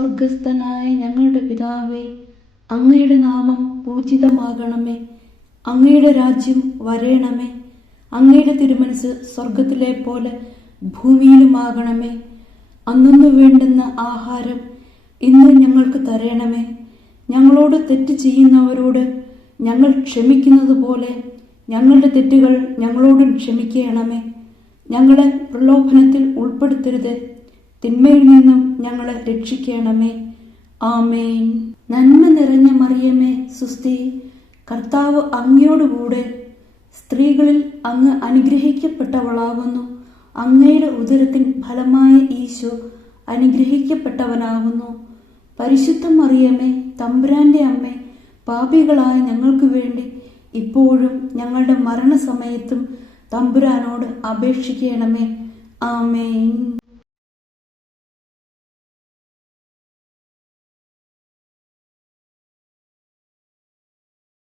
സ്വർഗസ്ഥനായ ഞങ്ങളുടെ പിതാവേ, അങ്ങയുടെ നാമം പൂജിതമാകണമേ. അങ്ങയുടെ രാജ്യം വരേണമേ. അങ്ങയുടെ തിരുമനസ് സ്വർഗത്തിലെ പോലെ ഭൂമിയിലുമാകണമേ. അന്നു വേണ്ടുന്ന ആഹാരം ഇന്ന് ഞങ്ങൾക്ക് തരണമേ. ഞങ്ങളോട് തെറ്റ് ചെയ്യുന്നവരോട് ഞങ്ങൾ ക്ഷമിക്കുന്നത് പോലെ ഞങ്ങളുടെ തെറ്റുകൾ ഞങ്ങളോടും ക്ഷമിക്കണമേ. ഞങ്ങളെ പ്രലോഭനത്തിൽ ഉൾപ്പെടുത്തരുത്, തിന്മയിൽ നിന്നും ഞങ്ങളെ രക്ഷിക്കണമേ. ആമേൻ. നന്മ നിറഞ്ഞ മറിയമേ, സുസ്തി, കർത്താവ് അങ്ങയോടുകൂടെ സ്ത്രീകളിൽ അങ്ങ് അനുഗ്രഹിക്കപ്പെട്ടവളാകുന്നു. അങ്ങയുടെ ഉദരത്തിൻ ഫലമായ ഈശോ അനുഗ്രഹിക്കപ്പെട്ടവനാകുന്നു. പരിശുദ്ധ മറിയമേ, തമ്പുരാന്റെ അമ്മേ, പാപികളായ ഞങ്ങൾക്ക് വേണ്ടി ഇപ്പോഴും ഞങ്ങളുടെ മരണസമയത്തും തമ്പുരാനോട് അപേക്ഷിക്കണമേ. ആമേൻ.